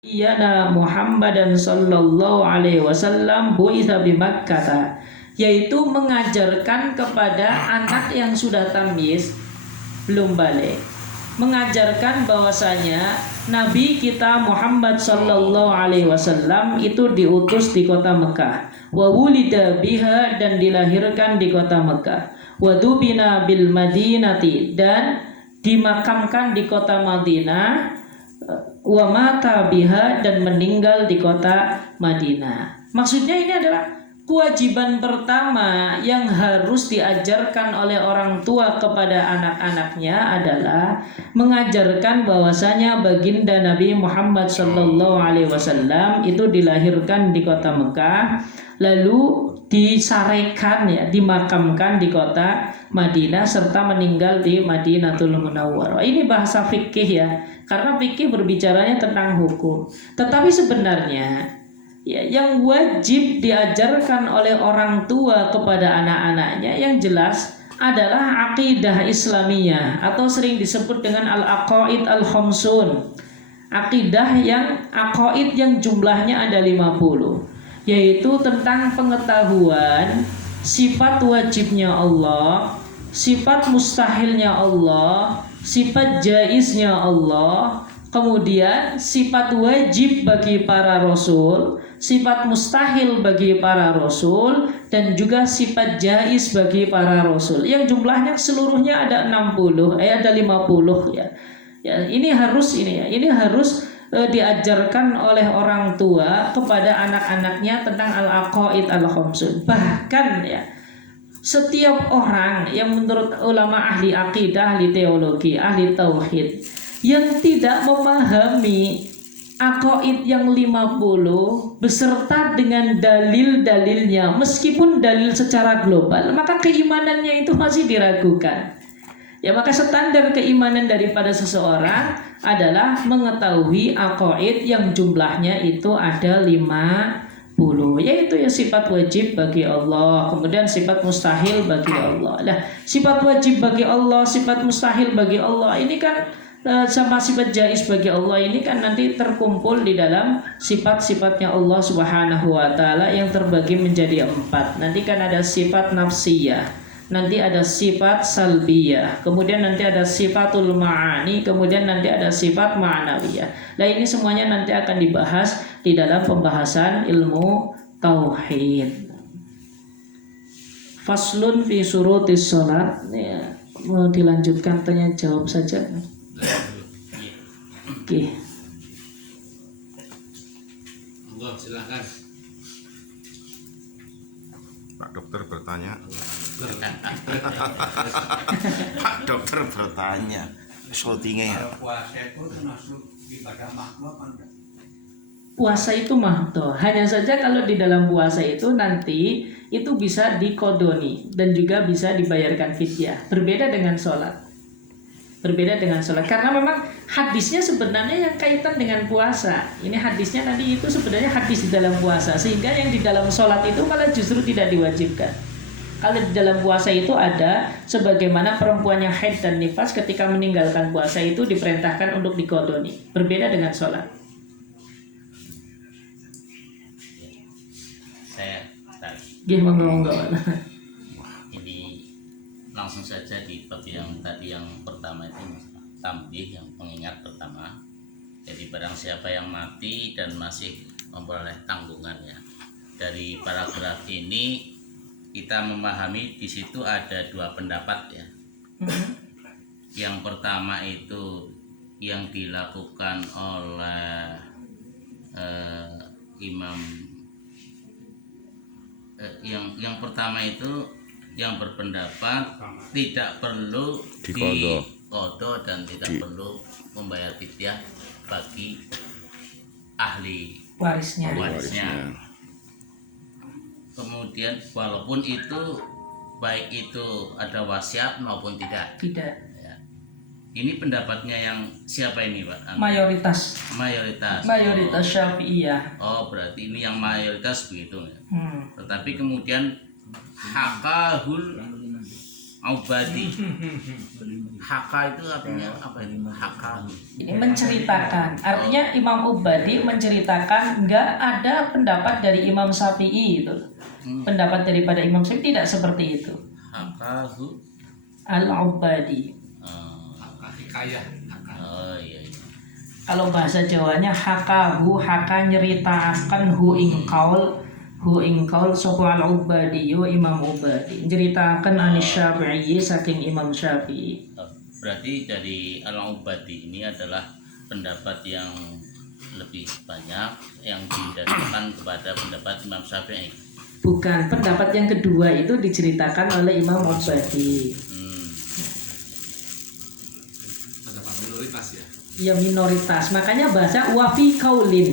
Iyana Muhammadan sallallahu alaihi wasallam bu'itsa bi Makkah, yaitu mengajarkan kepada anak yang sudah tamyiz belum balik, mengajarkan bahwasanya Nabi kita Muhammad sallallahu alaihi wasallam itu diutus di kota Mekah, wa wulida biha, dan dilahirkan di kota Mekah, wa dubina bil Madinati, dan dimakamkan di kota Madinah, wa mata biha, dan meninggal di kota Madinah. Maksudnya ini adalah kewajiban pertama yang harus diajarkan oleh orang tua kepada anak-anaknya adalah mengajarkan bahwasanya baginda Nabi Muhammad sallallahu alaihi wasallam itu dilahirkan di kota Mekah, lalu disarekan, dimakamkan di kota Madinah, serta meninggal di Madinatul Munawwarah. Ini bahasa fikih ya, karena fikih berbicaranya tentang hukum. Tetapi sebenarnya yang wajib diajarkan oleh orang tua kepada anak-anaknya yang jelas adalah akidah Islamiyah, atau sering disebut dengan al-aqaid al-khamsun. Akidah yang aqaid yang jumlahnya ada 50, yaitu tentang pengetahuan sifat wajibnya Allah, sifat mustahilnya Allah, sifat jaiznya Allah, kemudian sifat wajib bagi para rasul, sifat mustahil bagi para rasul, dan juga sifat jaiz bagi para rasul. Yang jumlahnya seluruhnya ada 60, ada 50 ya. Ya, ini harus diajarkan oleh orang tua kepada anak-anaknya tentang al-aqaid al-khamsun. Bahkan ya, setiap orang yang menurut ulama ahli akidah, ahli teologi, ahli tauhid yang tidak memahami aqaid yang 50 beserta dengan dalil-dalilnya, meskipun dalil secara global, maka keimanannya itu masih diragukan. Ya, maka standar keimanan daripada seseorang adalah mengetahui aqaid yang jumlahnya itu ada 50, yaitu ya sifat wajib bagi Allah, kemudian sifat mustahil bagi Allah. Nah, sifat wajib bagi Allah, sifat mustahil bagi Allah ini kan sama sifat jaiz bagi Allah ini kan nanti terkumpul di dalam sifat-sifatnya Allah Subhanahu wa taala yang terbagi menjadi 4. Nanti kan ada sifat nafsiyah, nanti ada sifat salbiyah, kemudian nanti ada sifatul ma'ani, kemudian nanti ada sifat ma'nawiyah. Nah, ini semuanya nanti akan dibahas di dalam pembahasan ilmu tauhid. Faslun fi surutis sholat. Ya, mau dilanjutkan tanya jawab saja. Oke. Allah, silakan. Pak dokter bertanya. Pak dokter bertanya. Shootingnya ya. Puasa itu termasuk ibadah makruh apa enggak? Puasa itu mahdoh. Hanya saja kalau di dalam puasa itu nanti itu bisa dikodoni dan juga bisa dibayarkan fidyah. Berbeda dengan sholat. Karena memang hadisnya sebenarnya yang kaitan dengan puasa. Ini hadisnya nanti itu sebenarnya hadis di dalam puasa, sehingga yang di dalam sholat itu malah justru tidak diwajibkan. Kalau di dalam puasa itu ada, sebagaimana perempuan yang haid dan nifas ketika meninggalkan puasa itu diperintahkan untuk dikodoni. Berbeda dengan sholat. Saya Monggo. ini langsung saja di bab yang tadi, yang pertama itu tambih, yang pengingat pertama. Jadi barang siapa yang mati dan masih memperoleh tanggungannya. Dari paragraf ini kita memahami di situ ada dua pendapat ya. Yang pertama itu yang dilakukan oleh Imam yang pertama itu yang berpendapat tidak perlu diqadha dan tidak perlu membayar fidyah bagi ahli Warisnya. Kemudian walaupun itu baik itu ada wasiat maupun tidak. Ya. Ini pendapatnya yang siapa ini, Pak? Mayoritas Syafi'iyah. Oh, berarti ini yang mayoritas begitu ya. Tetapi kemudian hakahul Ubadi. Haka itu artinya apa ini? Haka. Ini menceritakan. Artinya Imam Ubadi menceritakan nggak ada pendapat dari Imam Syafi'i itu. Pendapat daripada Imam Syafi'i tidak seperti itu. Hakahu. Al-Ubadi. Hikayah. Oh iya. Kalau bahasa Jawanya hakahu, haka nyeritakan hu ingkaul sapa al-Ubadi Imam Ubadi nyeritakan anis Syafi'i saking Imam Syafi'i. Berarti dari Al-Ubadi ini adalah pendapat yang lebih banyak yang didasarkan kepada pendapat Imam Syafi'i. Bukan, pendapat yang kedua itu diceritakan oleh Imam Ubadi. Pendapat minoritas ya. Ya minoritas, makanya bahasa wafi kaulin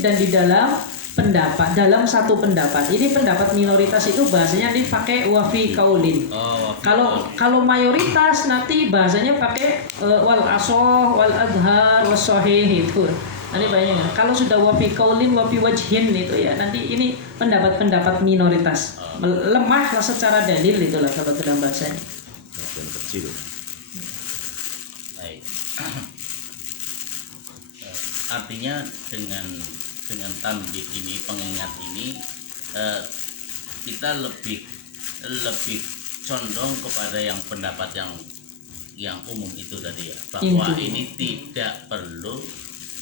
dan di dalam pendapat, dalam satu pendapat. Ini pendapat minoritas itu bahasanya dipakai wafi kaulin. Kalau mayoritas nanti bahasanya pakai wal asoh wal adhar was sahih itu. Nanti banyak. Kalau sudah wafi kaulin wafi wajhin itu ya nanti ini pendapat minoritas. Lemah secara dalil itulah kalau dalam bahasanya. Bagian kecil. Baik. Artinya dengan tambih ini, pengingat ini, kita lebih condong kepada yang pendapat yang umum itu tadi ya, bahwa ini tidak perlu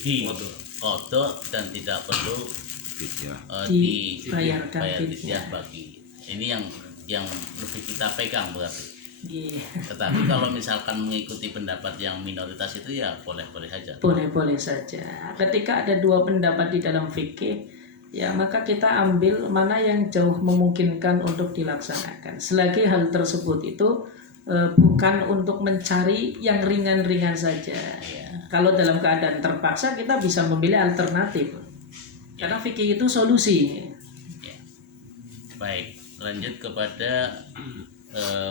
dikodok dan tidak perlu dibayar fidyah bagi. Ini yang lebih kita pegang berarti. Tetapi kalau misalkan mengikuti pendapat yang minoritas itu ya boleh-boleh saja. Boleh-boleh saja. Ketika ada dua pendapat di dalam fikih, ya maka kita ambil mana yang jauh memungkinkan untuk dilaksanakan. Selagi hal tersebut itu bukan untuk mencari yang ringan-ringan saja. Ya. Kalau dalam keadaan terpaksa kita bisa memilih alternatif. Karena fikih itu solusi. Ya. Baik, lanjut kepada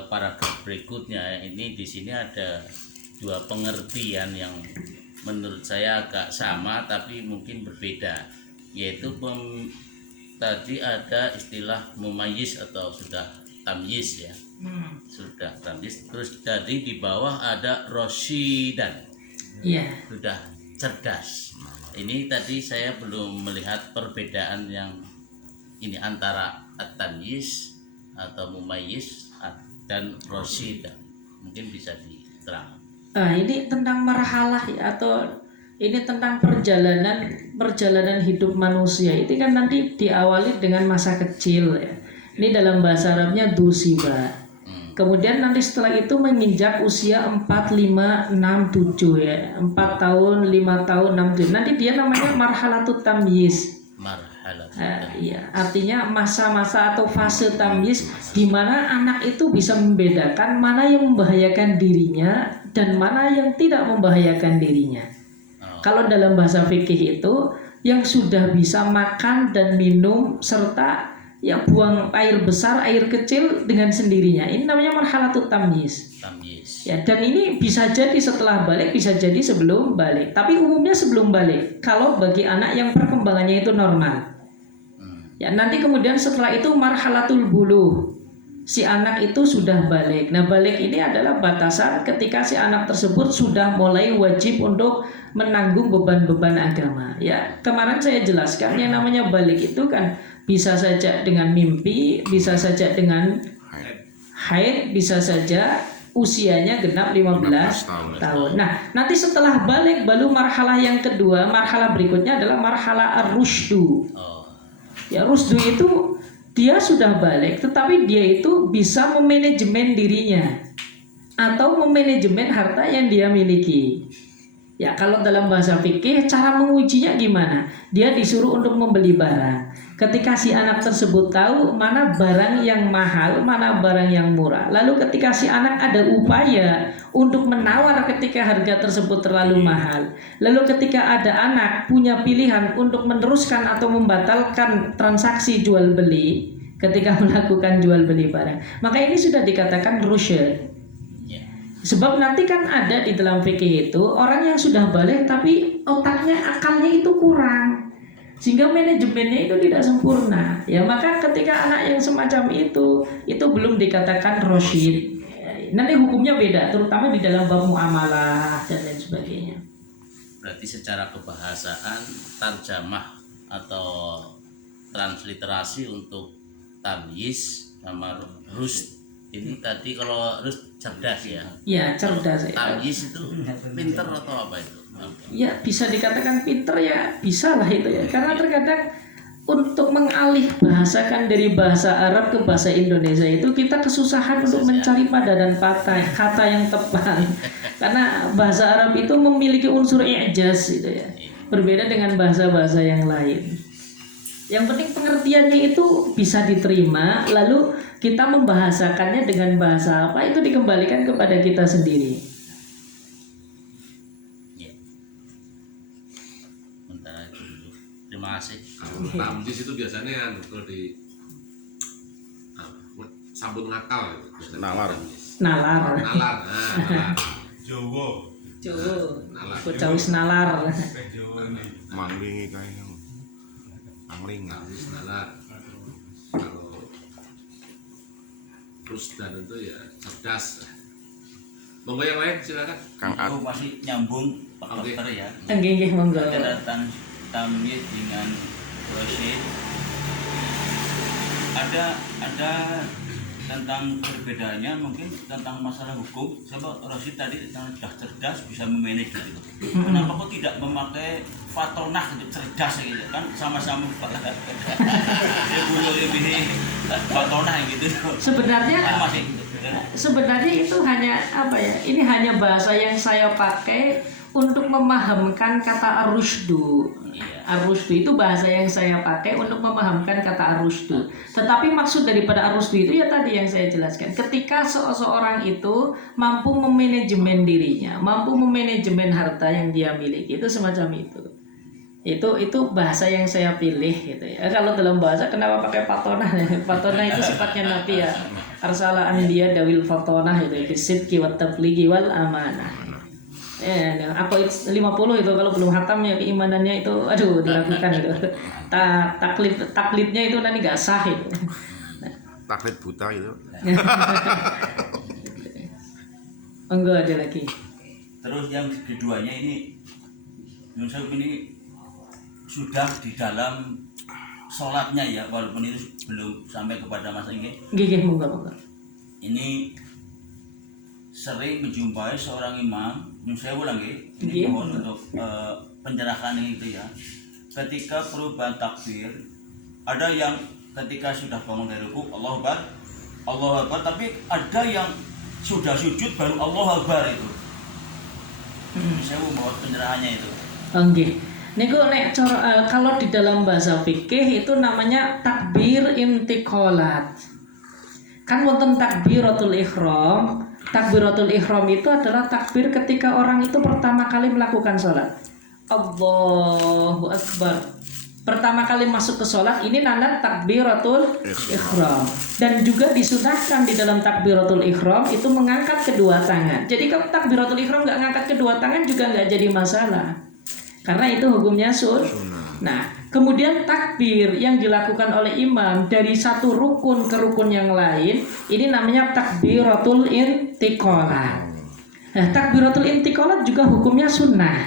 paragraf berikutnya. Ini di sini ada dua pengertian yang menurut saya agak sama tapi mungkin berbeda, yaitu tadi ada istilah mumayyiz atau sudah tamyiz ya. Sudah tamyiz, terus tadi di bawah ada rosyidan. Sudah cerdas. Ini tadi saya belum melihat perbedaan yang ini antara at-tamyiz atau mumayyiz dan rosyidan. Mungkin bisa diterangkan. Ini tentang marhalah ya, atau ini tentang perjalanan hidup manusia. Itu kan nanti diawali dengan masa kecil ya. Ini dalam bahasa Arabnya dusiba. Kemudian nanti setelah itu menginjak usia 4, 5, 6, 7 ya. 4 tahun, 5 tahun, 6 tahun. Nanti dia namanya marhalatut tamyiz. Iya, artinya masa-masa atau fase tamyiz di mana anak itu bisa membedakan mana yang membahayakan dirinya dan mana yang tidak membahayakan dirinya. Kalau dalam bahasa fikih itu yang sudah bisa makan dan minum serta ya buang air besar, air kecil dengan sendirinya. Ini namanya marhalatut tamyiz. Ya, dan ini bisa jadi setelah balik, bisa jadi sebelum balik. Tapi umumnya sebelum balik. Kalau bagi anak yang perkembangannya itu normal. Ya, nanti kemudian setelah itu marhalatul buluh. Si anak itu sudah balik. Nah, balik ini adalah batasan ketika si anak tersebut sudah mulai wajib untuk menanggung beban-beban agama. Ya, kemarin saya jelaskan yang namanya balik itu kan bisa saja dengan mimpi, bisa saja dengan haid, bisa saja usianya genap 15 tahun. Nah, nanti setelah balik baru marhalah yang kedua, marhalah berikutnya adalah marhalah ar-rusydu. Ya, rusdu itu dia sudah balik tetapi dia itu bisa memanajemen dirinya atau memanajemen harta yang dia miliki. Ya, kalau dalam bahasa fikih cara mengujinya gimana? Dia disuruh untuk membeli barang. Ketika si anak tersebut tahu mana barang yang mahal, mana barang yang murah. Lalu ketika si anak ada upaya untuk menawar ketika harga tersebut terlalu mahal. Lalu ketika ada anak punya pilihan untuk meneruskan atau membatalkan transaksi jual beli ketika melakukan jual beli barang. Maka ini sudah dikatakan rusyad. Sebab nanti kan ada di dalam fikih itu orang yang sudah balik tapi otaknya, akalnya itu kurang. sehingga manajemennya itu tidak sempurna. Ya, maka ketika anak yang semacam itu belum dikatakan rasyid. Nanti hukumnya beda, terutama di dalam bab muamalah dan lain sebagainya. Berarti secara kebahasaan tarjamah atau transliterasi untuk tamyiz sama rusd ini tadi, kalau rusd cerdas ya. Ya, cerdas. Tamyiz itu pinter atau apa itu? Ya, bisa dikatakan pinter ya, bisa lah itu ya. Karena terkadang untuk mengalih bahasakan dari bahasa Arab ke bahasa Indonesia itu kita kesusahan untuk mencari padanan kata yang tepat. Karena bahasa Arab itu memiliki unsur i'jaz gitu ya. Berbeda dengan bahasa-bahasa yang lain. Yang penting pengertiannya itu bisa diterima, lalu kita membahasakannya dengan bahasa apa itu dikembalikan kepada kita sendiri. Ya. Bentar aja dulu. Terima kasih. Kalau tamjiz itu biasanya yang kalau di sambut ngakal gitu. Biasanya Nalar. tamjiz. Nalar. Nalar. Nah, nalar. Jawa. Jawa. Nalar. Bocah wis nalar. Jawa nih. Manglingi kayak angling. Tamjiz nalar. Kalau rusdan itu ya cerdas. Monggo yang lain silakan. Kang Ad. Itu masih nyambung Pak Oke. Dokter ya. Nggih monggo. Antara tamyiz dengan rasyid ada tentang perbedaannya, mungkin tentang masalah hukum. Sebab Rasyid tadi sudah cerdas, bisa memanage gitu. Kenapa kok tidak memakai fatonah gitu, cerdas gitu kan, sama-sama lebih fatonah gitu. Sebenarnya Masih gitu. Sebenarnya itu hanya apa ya? Ini hanya bahasa yang saya pakai untuk memahamkan kata ar-rusydu. Iya. Ar-rusydu itu bahasa yang saya pakai untuk memahamkan kata ar-rusydu. Tetapi maksud daripada ar-rusydu itu ya tadi yang saya jelaskan. Ketika seseorang itu mampu memanajemen dirinya, mampu memanajemen harta yang dia miliki, itu semacam itu. Itu bahasa yang saya pilih gitu ya. Kalau dalam bahasa kenapa pakai fatonah? Fatonah itu sifatnya Nabi ya. Arsala anbiya dawil fatonah itu bisidqi wat tablighi wal amanah. Apa itu 50 itu kalau belum hatam ya keimanannya itu aduh dilakukan itu. Taklidnya itu nanti gak sah itu. Taklid buta gitu. Enggak ada lagi. Terus yang keduanya ini Yusuf ini sudah di dalam sholatnya ya, walaupun itu belum sampai kepada masa ini. Gigih monggo. Ini sering menjumpai seorang imam, saya ulang ya, Iya. ini mohon untuk pencerahan itu ya. Ketika perubahan takbir, ada yang ketika sudah bangun dari rukuk, Allahu Akbar, tapi ada yang sudah sujud baru Allahu Akbar itu. Saya mau bawa pencerahannya itu. Nggih. Niku nek kalau di dalam bahasa fikih itu namanya takbir intiqalat. Kan wonten takbiratul ihram. Takbiratul ihram itu adalah takbir ketika orang itu pertama kali melakukan sholat. Allahu Akbar. Pertama kali masuk ke sholat ini namanya takbiratul ihram. Dan juga disunahkan di dalam takbiratul ihram itu mengangkat kedua tangan. Jadi kalau takbiratul ihram nggak ngangkat kedua tangan juga nggak jadi masalah. Karena itu hukumnya sunnah. Nah, kemudian takbir yang dilakukan oleh imam dari satu rukun ke rukun yang lain, ini namanya takbiratul intiqalat. Nah, takbiratul intiqalat juga hukumnya sunnah.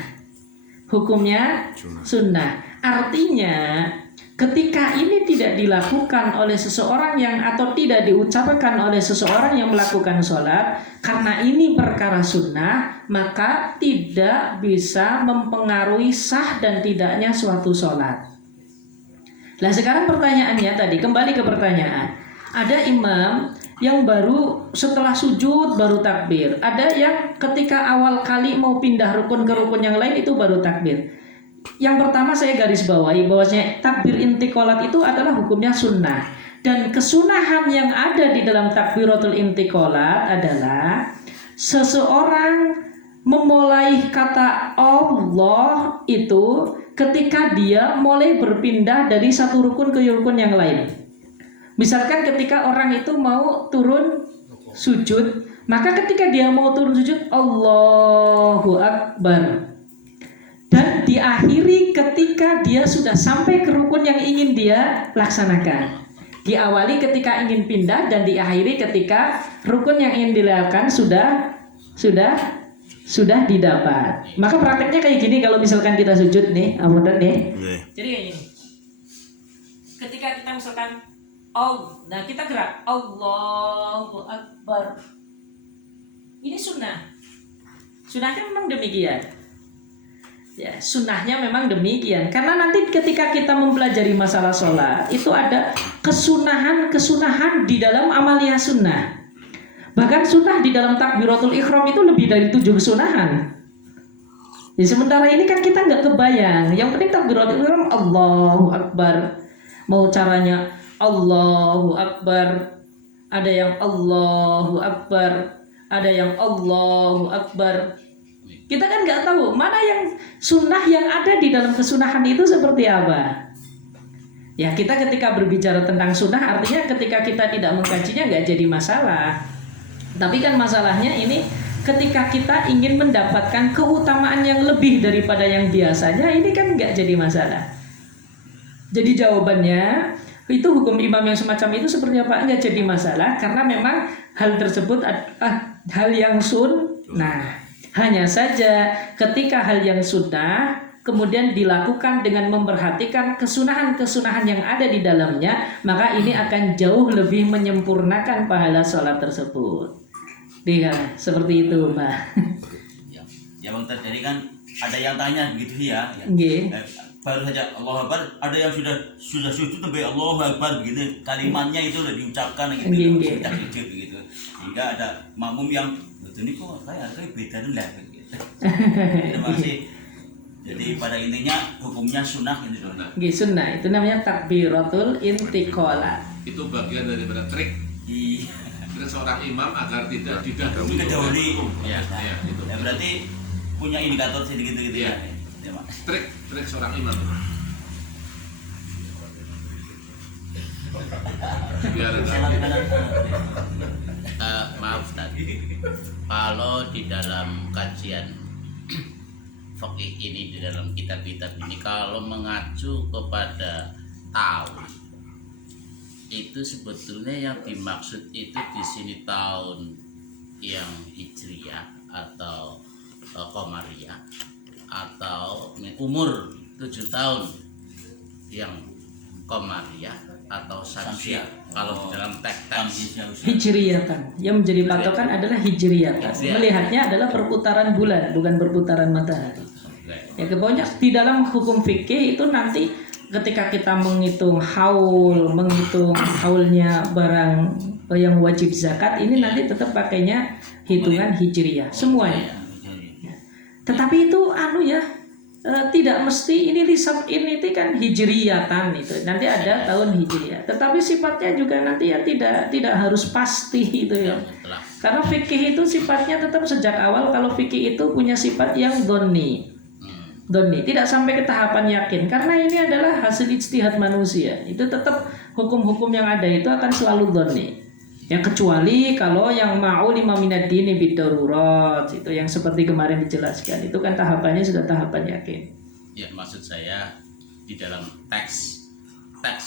Hukumnya sunnah. Artinya, ketika ini tidak dilakukan oleh seseorang yang atau tidak diucapkan oleh seseorang yang melakukan sholat, karena ini perkara sunnah, maka tidak bisa mempengaruhi sah dan tidaknya suatu sholat. Nah sekarang pertanyaannya tadi, kembali ke pertanyaan. Ada imam yang baru setelah sujud baru takbir. Ada yang ketika awal kali mau pindah rukun ke rukun yang lain itu baru takbir. Yang pertama saya garis bawahi bahwasanya takbir intiqalat itu adalah hukumnya sunnah. Dan kesunahan yang ada di dalam takbiratul intiqalat adalah seseorang memulai kata Allah itu ketika dia mulai berpindah dari satu rukun ke rukun yang lain. Misalkan ketika orang itu mau turun sujud, maka ketika dia mau turun sujud Allahu Akbar. dan diakhiri ketika dia sudah sampai ke rukun yang ingin dia laksanakan. Diawali ketika ingin pindah dan diakhiri ketika rukun yang ingin dilakukan sudah didapat. Maka prakteknya kayak gini kalau misalkan kita sujud nih, amunten nih. Nggih. Jadi kayak gini. Ketika kita misalkan nah kita gerak Allahu Akbar. Ini sunnah. Sunnahnya memang demikian. Ya, sunnahnya memang demikian. Karena nanti ketika kita mempelajari masalah sholat, itu ada kesunahan di dalam amaliyah sunnah. Bahkan sunnah di dalam takbiratul ihram itu lebih dari 7 kesunahan. Ya, sementara ini kan kita nggak kebayang. Yang penting takbiratul ihram Allahu Akbar. Mau caranya Allahu Akbar. Ada yang Allahu Akbar. Ada yang Allahu Akbar. Kita kan nggak tahu mana yang sunnah yang ada di dalam kesunahan itu seperti apa. Ya, kita ketika berbicara tentang sunnah artinya ketika kita tidak mengkajinya nggak jadi masalah. Tapi kan masalahnya ini ketika kita ingin mendapatkan keutamaan yang lebih daripada yang biasanya, ini kan nggak jadi masalah. Jadi jawabannya itu hukum imam yang semacam itu seperti apa? Nggak jadi masalah karena memang hal tersebut hal yang sunnah. Hanya saja ketika hal yang sunnah kemudian dilakukan dengan memperhatikan kesunahan-kesunahan yang ada di dalamnya, maka ini akan jauh lebih menyempurnakan pahala sholat tersebut. Dia seperti itu, Mbak. Ya Bang, tadi kan ada yang tanya begitu ya. Nggih. Baru saja Allahu Akbar, ada yang sudah sujud sampai Allahu Akbar begitu. Kalimatnya itu sudah diucapkan gitu. Nggih. Sudah sujud begitu. Sehingga ada makmum yang betul ini kok kayak beda dulu lah gitu. Terima kasih. Jadi pada intinya hukumnya sunnah ini dulu. Nggih, sunnah itu namanya takbiratul intiqalah. Itu bagian daripada trik seorang imam agar tidak didahului. Kedahului. Ya. Ya, itu. Ya berarti punya indikator sedikit gitu ya. Ya, Mak. Trik seorang imam. Biar Maaf tadi, kalau di dalam kajian fikih ini, di dalam kitab-kitab ini, kalau mengacu kepada tahun, itu sebetulnya yang dimaksud itu di sini tahun yang hijriyah atau qamariyah, atau umur 7 tahun yang qamariyah atau syamsiyah. Kalau di dalam teks Hijriyatan. Yang menjadi patokan adalah hijriyatan. Melihatnya adalah perputaran bulan, bukan perputaran matahari. Ya, pokoknya di dalam hukum fikih itu nanti ketika kita menghitung haulnya barang yang wajib zakat, ini nanti tetap pakainya hitungan hijriyah semuanya. Tetapi itu tidak mesti ini kan hijriyatan itu. Nanti ada tahun hijriyah. Tetapi sifatnya juga nanti ya tidak harus pasti itu ya. Karena fikih itu sifatnya tetap sejak awal kalau fikih itu punya sifat yang doni, tidak sampai ke tahapan yakin. Karena ini adalah hasil ijtihad manusia. Itu tetap hukum-hukum yang ada itu akan selalu doni. Ya, kecuali kalau yang ma'ulima minad dini bidarurat, itu yang seperti kemarin dijelaskan, itu kan tahapannya sudah tahapan yakin. Ya, maksud saya di dalam teks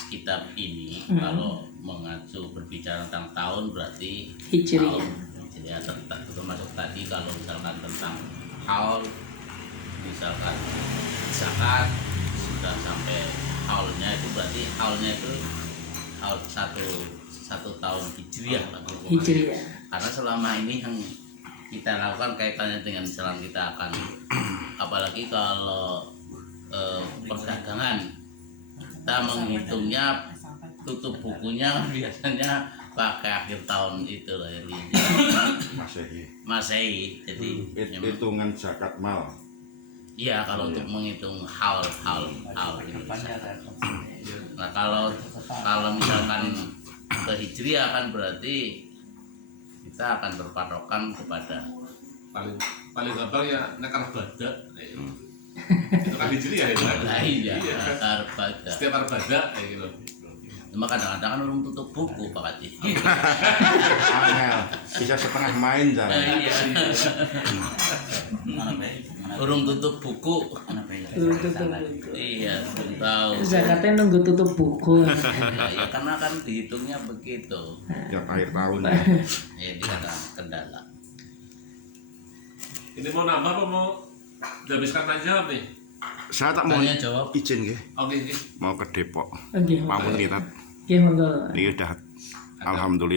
kitab ini kalau mengacu berbicara tentang tahun berarti Hijriyah. Ya, termasuk tadi kalau misalkan tentang haul, misalkan zakat sudah sampai haulnya itu berarti haulnya itu haul satu tahun hijriyah. Hijriyah. Karena selama ini yang kita lakukan kaitannya dengan misalnya kita akan apalagi kalau perdagangan, kita menghitungnya tutup bukunya biasanya pakai akhir tahun itu loh, Masehi. Jadi Hitungan zakat mal. iya, kalau untuk menghitung haul ini. Nah, kalau misalkan ke hijriah kan berarti kita akan berpatokan kepada paling gampang ya nekar badak. Itu kan hijriyah itu. Iya, Iya. arba'ah. Setiap arba'ah kayak gitu. Cuma kadang-kadang kan orang tutup buku Pak Kati. Angel, bisa setengah main Iya. jalan. Mana baik? Mana Orang tutup buku. mana baik? Tutup buku. Iya, belum tahu. Zakatnya nunggu tutup buku. Ya, karena kan dihitungnya begitu. Tiap akhir tahun. Ini ada kendala. Ini mau nambah apa mau dihabiskan tanya jawab nih? Saya tak mau Tanya jawab. izin nggih, Oke, oke. mau ke Depok. Oke, Pamun kita. oke, monggo. Ini udah alhamdulillah.